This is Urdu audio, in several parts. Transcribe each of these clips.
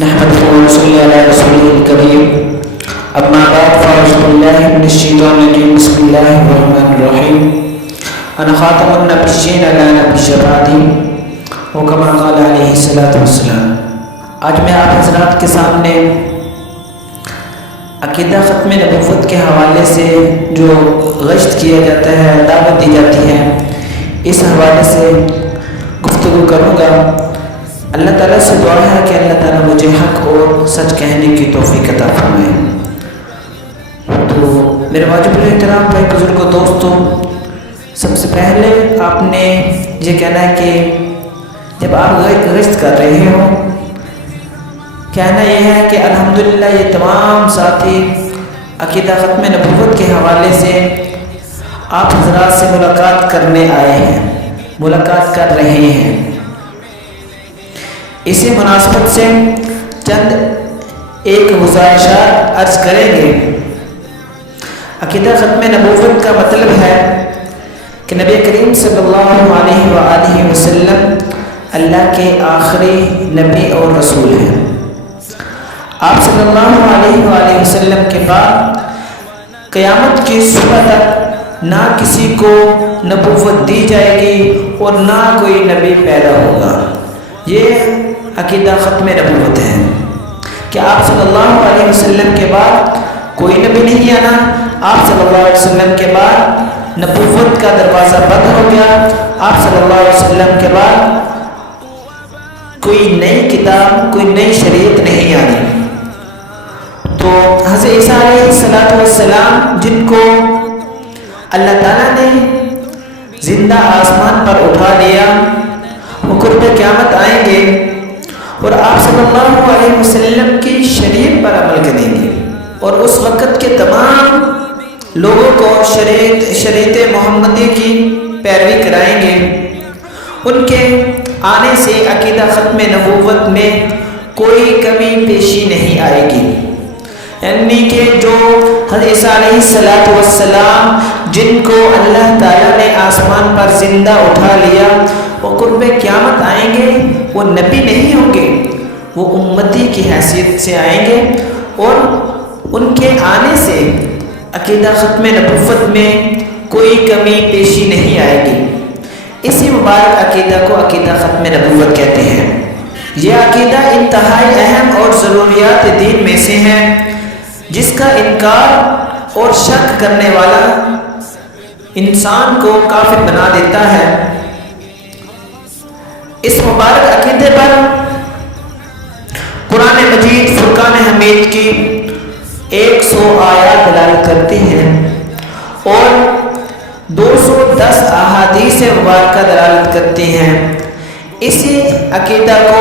نحمده ونصلي على رسوله الكريم اما بعد فاعوذ بالله من الشيطان الرجيم بسم الله الرحمن الرحيم انا خاتم النبيين لا نبي بعدي وكما قال علیہ الصلوۃ والسلام۔ آج میں آپ حضرات کے سامنے عقیدہ ختم نبوت کے حوالے سے جو غشت کیا جاتا ہے، دعوت دی جاتی ہے، اس حوالے سے گفتگو کروں گا۔ اللہ تعالیٰ سے دعا ہے کہ اللہ تعالیٰ مجھے حق اور سچ کہنے کی توفیق عطا فرمائے۔ تو میرے واجب الاحترام بھائی بزرگوں دوستوں، سب سے پہلے آپ نے یہ کہنا ہے کہ جب آپ غشت کر رہے ہو، کہنا یہ ہے کہ الحمدللہ یہ تمام ساتھی عقیدہ ختم نبوت کے حوالے سے آپ حضرات سے ملاقات کرنے آئے ہیں، ملاقات کر رہے ہیں۔ اسی مناسبت سے چند ایک گزارشات عرض کریں گے۔ عقیدہ ختم نبوت کا مطلب ہے کہ نبی کریم صلی اللہ علیہ وآلہ وسلم اللہ کے آخری نبی اور رسول ہیں۔ آپ صلی اللہ علیہ وآلہ وسلم کے بعد قیامت کی صبح تک نہ کسی کو نبوت دی جائے گی اور نہ کوئی نبی پیدا ہوگا۔ یہ عقیدہ ختم نبوت ہے کہ آپ صلی اللہ علیہ وسلم کے بعد کوئی نبی نہیں آنا۔ آپ صلی اللہ علیہ وسلم کے بعد نبوت کا دروازہ بند ہو گیا۔ آپ صلی اللہ علیہ وسلم کے بعد کوئی نئی کتاب، کوئی نئی شریعت نہیں آنی۔ تو حضرت عیسیٰ علیہ السلام جن کو اللہ تعالیٰ نے زندہ آسمان پر اٹھا لیا، وہ قرب قیامت آئیں گے اور آپ صلی اللہ علیہ وسلم کی شریعت پر عمل کریں گے، اور اس وقت کے تمام لوگوں کو شریعت محمدی کی پیروی کرائیں گے۔ ان کے آنے سے عقیدہ ختم نبوت میں کوئی کمی پیشی نہیں آئے گی، یعنی کہ جو حضرت عیسیٰ علیہ السلام جن کو اللہ تعالیٰ نے آسمان پر زندہ اٹھا لیا، وہ قرب قیامت آئیں گے، وہ نبی نہیں ہوں گے، وہ امتی کی حیثیت سے آئیں گے، اور ان کے آنے سے عقیدہ ختم نبوت میں کوئی کمی پیشی نہیں آئے گی۔ اسی مبارک عقیدہ کو عقیدہ ختم نبوت کہتے ہیں۔ یہ عقیدہ انتہائی اہم اور ضروریات دین میں سے ہے، جس کا انکار اور شک کرنے والا انسان کو کافر بنا دیتا ہے۔ اس مبارک عقیدے پر قرآن مجید فرقان حمید کی 100 آیات دلالت کرتی ہیں اور 210 احادیث مبارکہ دلالت کرتی ہیں۔ اسی عقیدہ کو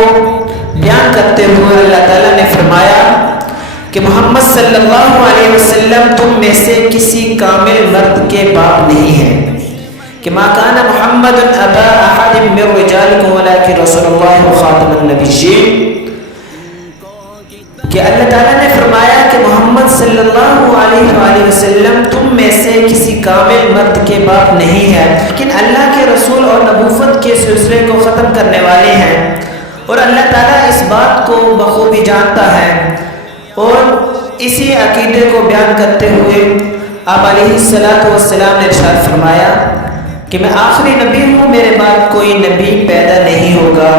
بیان کرتے ہوئے اللہ تعالیٰ نے فرمایا کہ محمد صلی اللہ علیہ وسلم تم میں سے کسی کامل مرد کے باپ نہیں ہے، کہ ما کان محمد ابا احد من رجالکم ولکن رسول اللہ خاتم النبیین، کہ اللہ تعالیٰ نے فرمایا کہ محمد صلی اللہ علیہ وآلہ وسلم تم میں سے کسی کامل مرد کے باپ نہیں ہے، لیکن اللہ کے رسول اور نبوت کے سلسلے کو ختم کرنے والے ہیں، اور اللہ تعالیٰ اس بات کو بخوبی جانتا ہے۔ اور اسی عقیدے کو بیان کرتے ہوئے آپ علیہ السلام نے ارشاد فرمایا کہ میں آخری نبی ہوں، میرے بعد کوئی نبی پیدا نہیں ہوگا،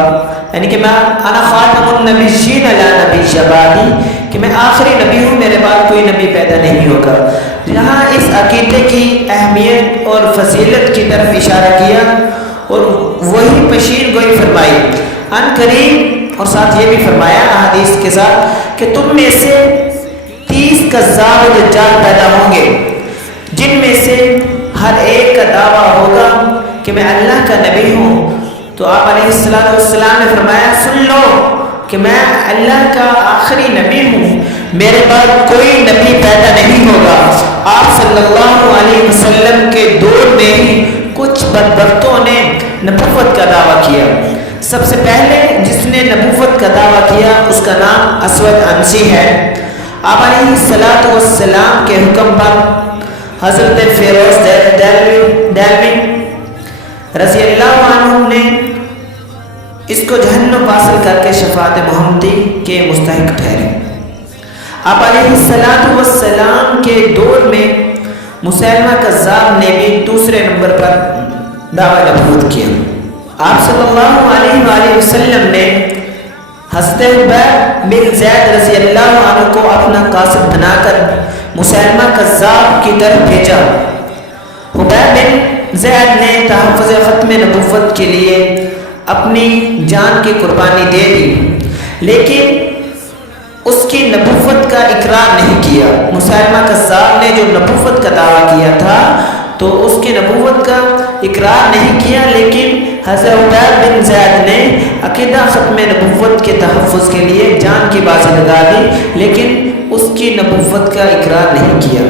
یعنی کہ میں انا خاتم النبیین لا نبی بعدی، کہ میں آخری نبی ہوں، میرے بعد کوئی نبی پیدا نہیں ہوگا۔ یہاں اس عقیدے کی اہمیت اور فضیلت کی طرف اشارہ کیا اور وہی پیشین گوئی فرمائی ان قریب، اور ساتھ یہ بھی فرمایا احادیث کے ساتھ کہ تم میں سے 30 کذاب و دجال پیدا ہوں گے، جن میں سے ہر ایک کا دعویٰ ہوگا کہ میں اللہ کا نبی ہوں۔ تو آپ علیہ السلام نے فرمایا سن لو کہ میں اللہ کا آخری نبی ہوں، میرے بعد کوئی نبی پیدا نہیں ہوگا۔ آپ صلی اللہ علیہ وسلم کے دور میں ہی کچھ بدبختوں نے نبوت کا دعویٰ کیا۔ سب سے پہلے جس نے نبوت کا دعویٰ کیا اس کا نام اسود عنسی ہے۔ آپ علیہ السلام کے حکم پر حضرت فیروز دہلوی رضی اللہ عنہ نے اس کو جہنم واصل کر کے شفاعت محمدی کے مستحق ٹھہرے۔ آپ علیہ السلام کے دور میں مسیلمہ کذاب نے بھی دوسرے نمبر پر دعویٰ نبوت کیا۔ آپ صلی اللہ علیہ وآلہ وسلم نے حضرت عبید بن زید رضی اللہ عنہ کو اپنا قاصد بنا کر مسیلمہ کذاب کی طرف بھیجا۔ عبید بن زید نے تحفظ ختم نبوت کے لیے اپنی جان کی قربانی دے دی، لیکن اس کی نبوت کا اقرار نہیں کیا۔ مسیلمہ کذاب نے جو نبوت کا دعویٰ کیا تھا تو اس کی نبوت کا اقرار نہیں کیا، لیکن حضرت عبید بن زید نے عقیدہ ختم نبوت کے تحفظ کے لیے جان کی بازی لگا دی، لیکن اس کی نبوت کا اقرار نہیں کیا۔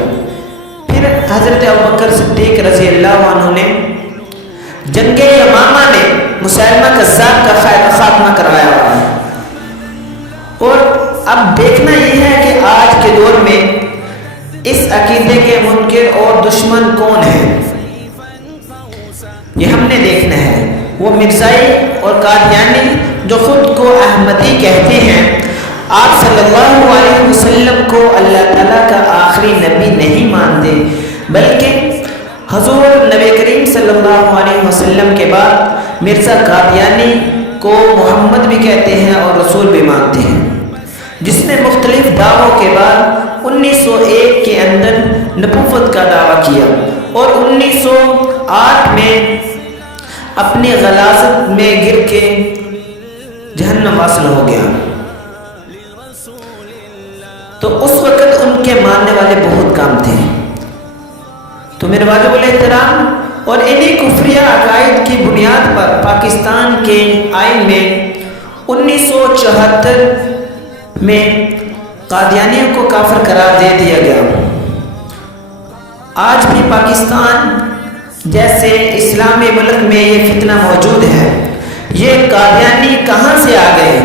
پھر حضرت ابوبکر صدیق رضی اللہ عنہ نے جنگ یمامہ نے مسیلمہ کذاب کا خاتمہ کروایا ہوا ہے۔ اور اب دیکھنا یہ ہے کہ آج کے دور میں اس عقیدے کے منکر اور دشمن کون ہیں، یہ ہم نے دیکھنا ہے۔ وہ مرزائی اور قادیانی جو خود کو احمدی کہتے ہیں، آپ صلی اللہ علیہ وسلم کو اللہ تعالیٰ کا آخری نبی نہیں مانتے، بلکہ حضور نبی کریم صلی اللہ علیہ وسلم کے بعد مرزا قادیانی کو محمد بھی کہتے ہیں اور رسول بھی مانتے ہیں، جس نے مختلف دعووں کے بعد 1901 کے اندر نبوت کا دعویٰ کیا اور 1908 میں اپنی غلاظت میں گر کے جہنم واصل ہو گیا۔ تو اس وقت ان کے ماننے والے بہت کم تھے۔ تو میرے واجب الاحترام، اور انہی کفریہ عقائد کی بنیاد پر پاکستان کے آئین میں 1974 میں قادیانیوں کو کافر قرار دے دیا گیا۔ آج بھی پاکستان جیسے اسلامی ملک میں یہ فتنہ موجود ہے۔ یہ قادیانی کہاں سے آ گئے؟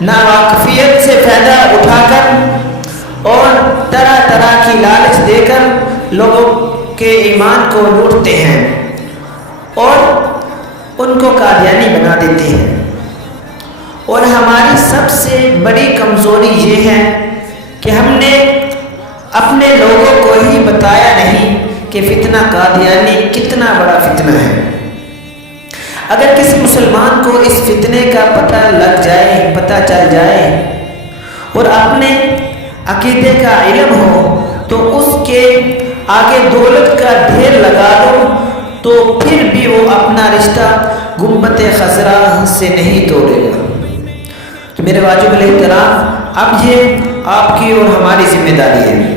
ناواقفیت سے فائدہ اٹھا کر اور طرح طرح کی لالچ دے کر لوگوں کے ایمان کو لوٹتے ہیں اور ان کو قادیانی بنا دیتے ہیں۔ اور ہماری سب سے بڑی کمزوری یہ ہے کہ ہم نے اپنے لوگوں کو ہی بتایا نہیں کہ فتنہ قادیانی کتنا بڑا فتنہ ہے۔ اگر کسی مسلمان کو اس فتنے کا پتہ لگ جائے، پتہ چل جائے اور اپنے عقیدے کا علم ہو تو اس کے آگے دولت کا ڈھیر لگا دو تو پھر بھی وہ اپنا رشتہ گنبد خضرا سے نہیں توڑے گا۔ تو میرے واجب الاحترام، اب یہ آپ کی اور ہماری ذمہ داری ہے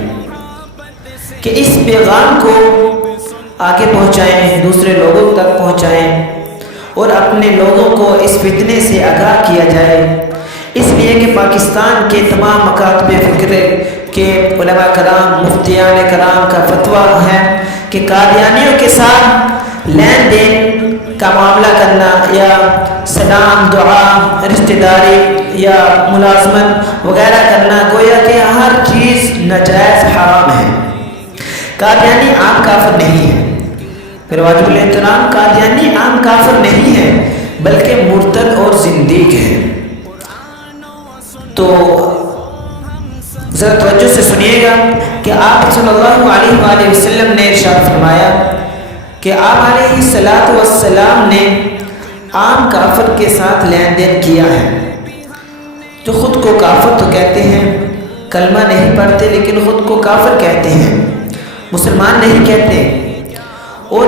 کہ اس پیغام کو آگے پہنچائیں، دوسرے لوگوں تک پہنچائیں اور اپنے لوگوں کو اس فتنے سے آگاہ کیا جائے، اس لیے کہ پاکستان کے تمام مکاتب فکر کے علماء کرام، مفتیان کرام کا فتویٰ ہے کہ قادیانیوں کے ساتھ لین دین کا معاملہ کرنا یا سلام، دعا، رشتہ داری یا ملازمت وغیرہ کرنا گویا کہ ہر چیز ناجائز حرام ہے۔ قادیانی عام کافر نہیں ہے، پھر واجب الاحترام قادیانی عام کافر نہیں ہے بلکہ مرتد اور زندیق ہے۔ تو ذرا توجہ سے سنیے گا کہ آپ صلی اللہ علیہ وآلہ وسلم نے ارشاد فرمایا کہ آپ علیہ السلام نے عام کافر کے ساتھ لین دین کیا ہے، جو خود کو کافر تو کہتے ہیں، کلمہ نہیں پڑھتے لیکن خود کو کافر کہتے ہیں، مسلمان نہیں کہتے، اور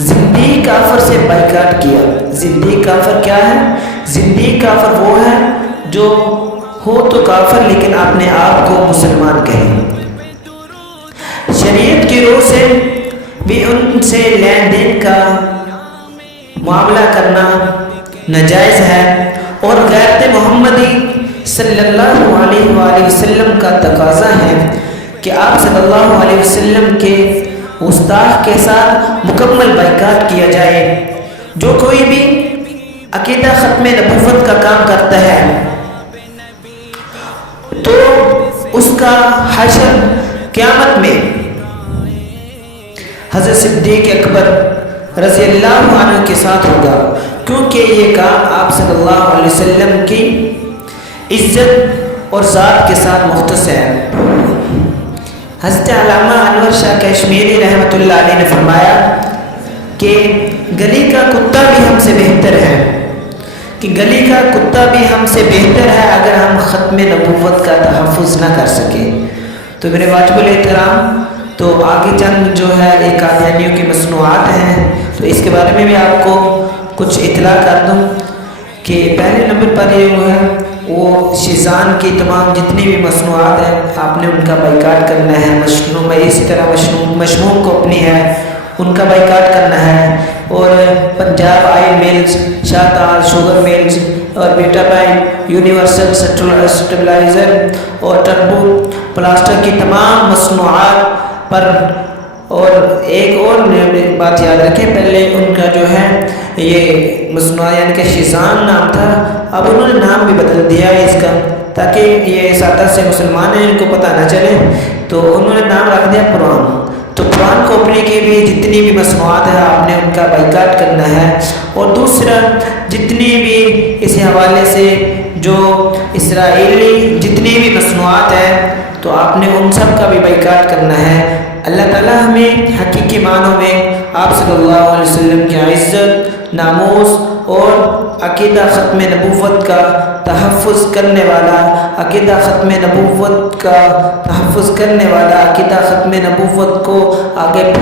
زندیق کافر سے بائیکاٹ کیا۔ زندیق کافر کیا ہے؟ زندیق کافر وہ ہے جو ہو تو کافر لیکن اپنے آپ کو مسلمان کہے۔ شریعت کی روح سے بھی ان سے لین دین کا معاملہ کرنا ناجائز ہے، اور غیرت محمدی صلی اللہ علیہ وآلہ وسلم کا تقاضا ہے کہ آپ صلی اللہ علیہ وسلم کے گستاخ کے ساتھ مکمل بائیکاٹ کیا جائے۔ جو کوئی بھی عقیدہ ختم نبوت کا کام کرتا ہے تو اس کا حشر قیامت میں حضرت صدیق اکبر رضی اللہ عنہ کے ساتھ ہوگا، کیونکہ یہ کام آپ صلی اللہ علیہ وسلم کی عزت اور ذات کے ساتھ مختص ہے۔ حضرت علامہ انور شاہ کشمیری رحمۃ اللہ علیہ نے فرمایا کہ گلی کا کتا بھی ہم سے بہتر ہے، کہ گلی کا کتا بھی ہم سے بہتر ہے اگر ہم ختم نبوت کا تحفظ نہ کر سکیں۔ تو میرے واجب الاحترام، تو آگے چند جو ہے ایک قادیانیوں کی مصنوعات ہیں، تو اس کے بارے میں بھی آپ کو کچھ اطلاع کر دوں کہ پہلے نمبر پر یہ جو ہے وہ شیزان کی تمام جتنی بھی مصنوعات ہیں آپ نے ان کا بائیکاٹ کرنا ہے، اسی طرح مشموم کو اپنی ہے ان کا بائیکاٹ کرنا ہے، اور پنجاب آئل ملز، شاہ تاج شوگر ملز اور بیٹا پائن یونیورسل سٹیبلائزر اور ٹربو پلاسٹر کی تمام مصنوعات پر۔ اور ایک اور بات یاد رکھیں، پہلے ان کا جو ہے یہ مصنوعات یعنی کہ شیزان نام تھا، اب انہوں نے نام بھی بدل دیا ہے اس کا، تاکہ یہ سادہ سے مسلمان ہیں ان کو پتہ نہ چلے، تو انہوں نے نام رکھ دیا قرآن۔ تو قرآن کمپنی کی بھی جتنی بھی مصنوعات ہیں آپ نے ان کا بائیکاٹ کرنا ہے، اور دوسرا جتنی بھی اس حوالے سے جو اسرائیلی جتنی بھی مصنوعات ہیں تو آپ نے ان سب کا بھی بائیکاٹ کرنا ہے۔ اللہ تعالیٰ ہمیں حقیقی معنوں میں آپ صلی اللہ علیہ وسلم کی عزت، ناموس اور عقیدہ ختم نبوت کا تحفظ کرنے والا، عقیدہ ختم نبوت کا تحفظ کرنے والا، عقیدہ ختم نبوت کو آگے